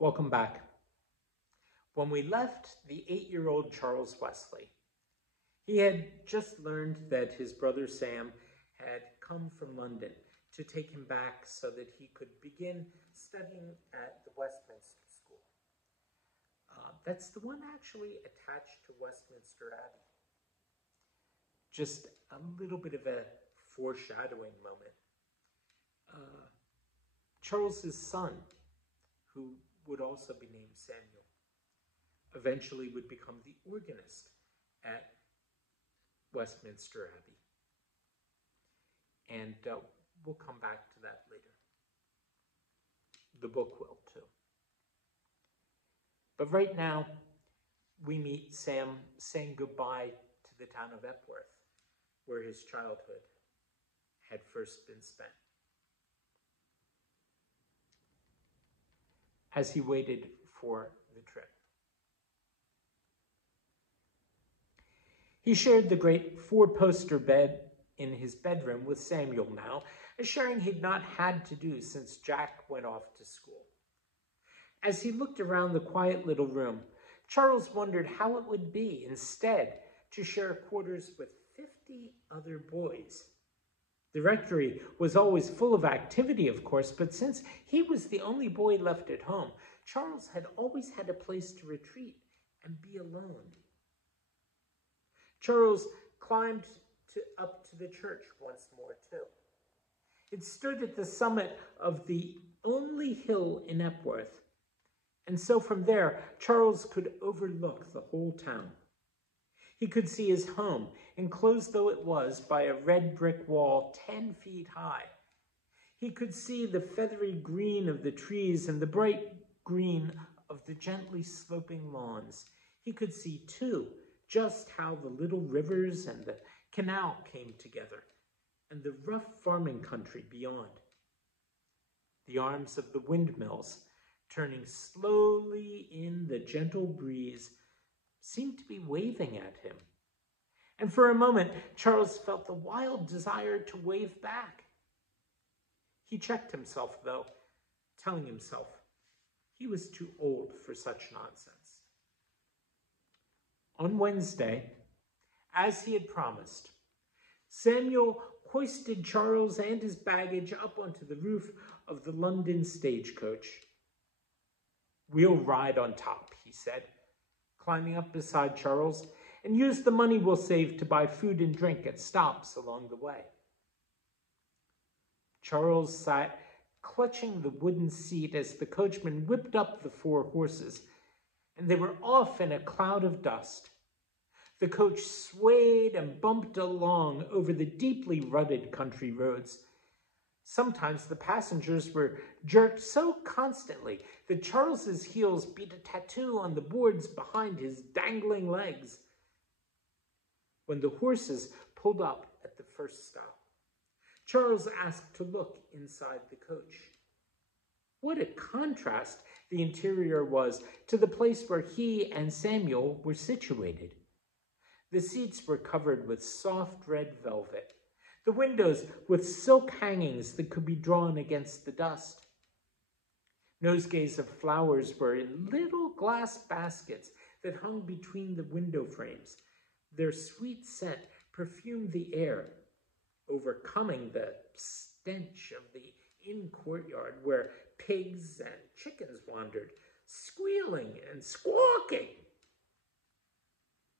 Welcome back. When we left the 8-year-old Charles Wesley, he had just learned that his brother Sam had come from London to take him back so that he could begin studying at the Westminster School. That's the one actually attached to Westminster Abbey. Just a little bit of a foreshadowing moment. Charles's son, who would also be named Samuel, eventually would become the organist at Westminster Abbey. And we'll come back to that later. The book will too. But right now, we meet Sam saying goodbye to the town of Epworth, where his childhood had first been spent. As he waited for the trip, he shared the great 4-poster bed in his bedroom with Samuel now, a sharing he'd not had to do since Jack went off to school. As he looked around the quiet little room, Charles wondered how it would be instead to share quarters with 50 other boys. The rectory was always full of activity, of course, but since he was the only boy left at home, Charles had always had a place to retreat and be alone. Charles climbed up to the church once more, too. It stood at the summit of the only hill in Epworth, and so from there, Charles could overlook the whole town. He could see his home, enclosed though it was by a red brick wall 10 feet high. He could see the feathery green of the trees and the bright green of the gently sloping lawns. He could see, too, just how the little rivers and the canal came together, and the rough farming country beyond. The arms of the windmills, turning slowly in the gentle breeze, seemed to be waving at him. And for a moment, Charles felt the wild desire to wave back. He checked himself, though, telling himself he was too old for such nonsense. On Wednesday, as he had promised, Samuel hoisted Charles and his baggage up onto the roof of the London stagecoach. "We'll ride on top," he said, climbing up beside Charles, "and use the money we'll save to buy food and drink at stops along the way." Charles sat clutching the wooden seat as the coachman whipped up the 4 horses, and they were off in a cloud of dust. The coach swayed and bumped along over the deeply rutted country roads. Sometimes the passengers were jerked so constantly that Charles's heels beat a tattoo on the boards behind his dangling legs. When the horses pulled up at the first stop, Charles asked to look inside the coach. What a contrast the interior was to the place where he and Samuel were situated. The seats were covered with soft red velvet, the windows with silk hangings that could be drawn against the dust. Nosegays of flowers were in little glass baskets that hung between the window frames. Their sweet scent perfumed the air, overcoming the stench of the inn courtyard where pigs and chickens wandered, squealing and squawking.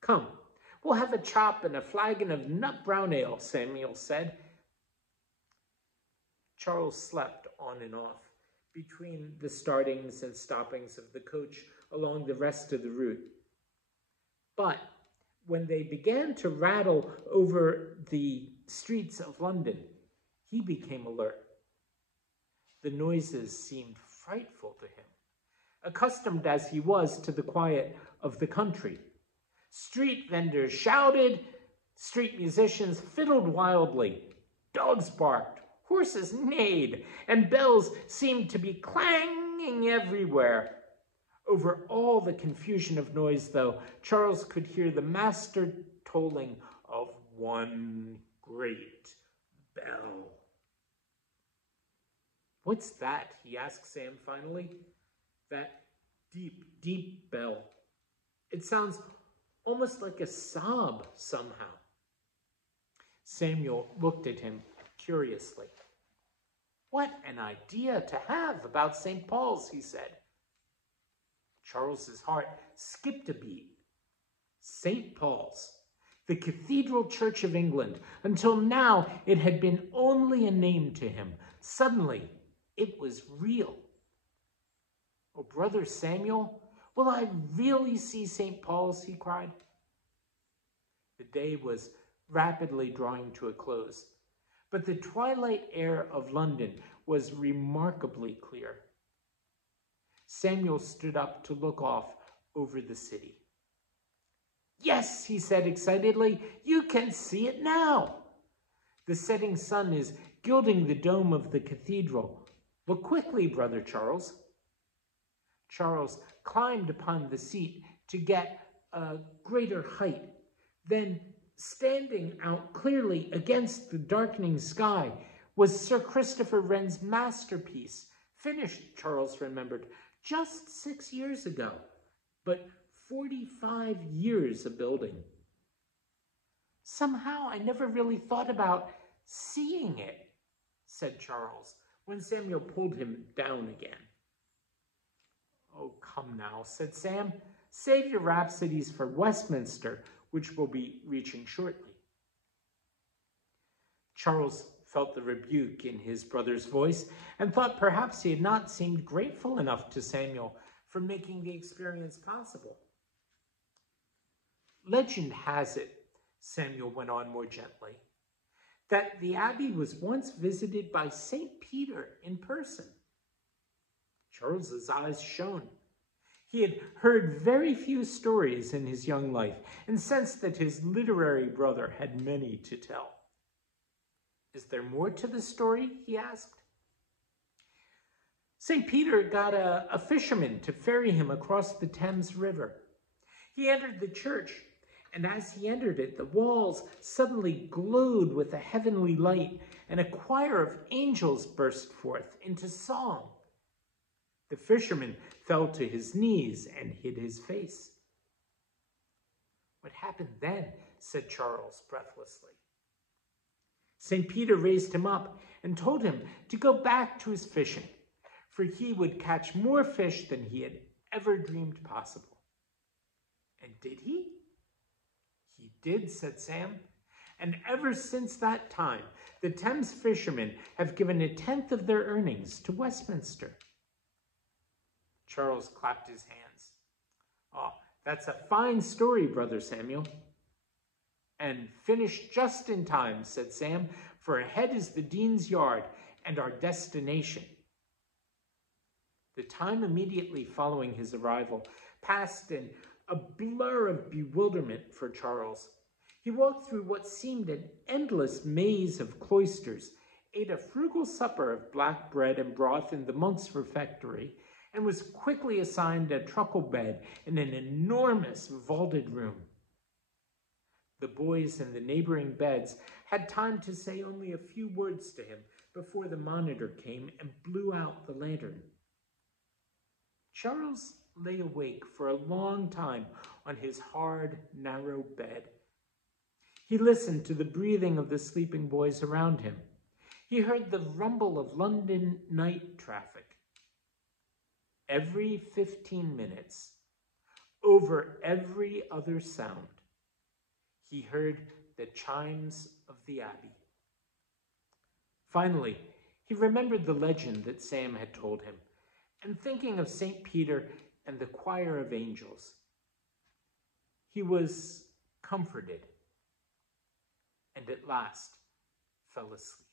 "Come, we'll have a chop and a flagon of nut brown ale," Samuel said. Charles slept on and off between the startings and stoppings of the coach along the rest of the route. But when they began to rattle over the streets of London, he became alert. The noises seemed frightful to him, accustomed as he was to the quiet of the country. Street vendors shouted, street musicians fiddled wildly, dogs barked, horses neighed, and bells seemed to be clanging everywhere. Over all the confusion of noise, though, Charles could hear the master tolling of one great bell. "What's that?" he asked Sam finally. "That deep, deep bell. It sounds almost like a sob somehow. Samuel looked at him curiously. "What an idea to have about St. Paul's," he said. Charles's heart skipped a beat. St. Paul's, the Cathedral Church of England. Until now, it had been only a name to him. Suddenly, it was real. "Oh, Brother Samuel, will I really see St. Paul's?" he cried. The day was rapidly drawing to a close, but the twilight air of London was remarkably clear. Samuel stood up to look off over the city. "Yes," he said excitedly, "you can see it now. The setting sun is gilding the dome of the cathedral. Look quickly, Brother Charles." Charles climbed upon the seat to get a greater height. Then, standing out clearly against the darkening sky, was Sir Christopher Wren's masterpiece, finished, Charles remembered, just 6 years ago, but 45 years a building. "Somehow I never really thought about seeing it," said Charles, when Samuel pulled him down again. "Oh, come now," said Sam. "Save your rhapsodies for Westminster, which will be reaching shortly." Charles felt the rebuke in his brother's voice and thought perhaps he had not seemed grateful enough to Samuel for making the experience possible. "Legend has it," Samuel went on more gently, "that the abbey was once visited by St. Peter in person." Charles's eyes shone. He had heard very few stories in his young life and sensed that his literary brother had many to tell. "Is there more to the story?" he asked. "St. Peter got a fisherman to ferry him across the Thames River. He entered the church, and as he entered it, the walls suddenly glowed with a heavenly light, and a choir of angels burst forth into song. The fisherman fell to his knees and hid his face." "What happened then?" said Charles breathlessly. "St. Peter raised him up and told him to go back to his fishing, for he would catch more fish than he had ever dreamed possible." "And did he?" "He did," said Sam. "And ever since that time, the Thames fishermen have given 1/10 of their earnings to Westminster." Charles clapped his hands. "Oh, that's a fine story, Brother Samuel." "And finished just in time," said Sam, "for ahead is the Dean's Yard and our destination." The time immediately following his arrival passed in a blur of bewilderment for Charles. He walked through what seemed an endless maze of cloisters, ate a frugal supper of black bread and broth in the monks' refectory, and was quickly assigned a truckle bed in an enormous vaulted room. The boys in the neighboring beds had time to say only a few words to him before the monitor came and blew out the lantern. Charles lay awake for a long time on his hard, narrow bed. He listened to the breathing of the sleeping boys around him. He heard the rumble of London night traffic. Every 15 minutes, over every other sound, he heard the chimes of the abbey. Finally, he remembered the legend that Sam had told him, and thinking of St. Peter and the choir of angels, he was comforted and at last fell asleep.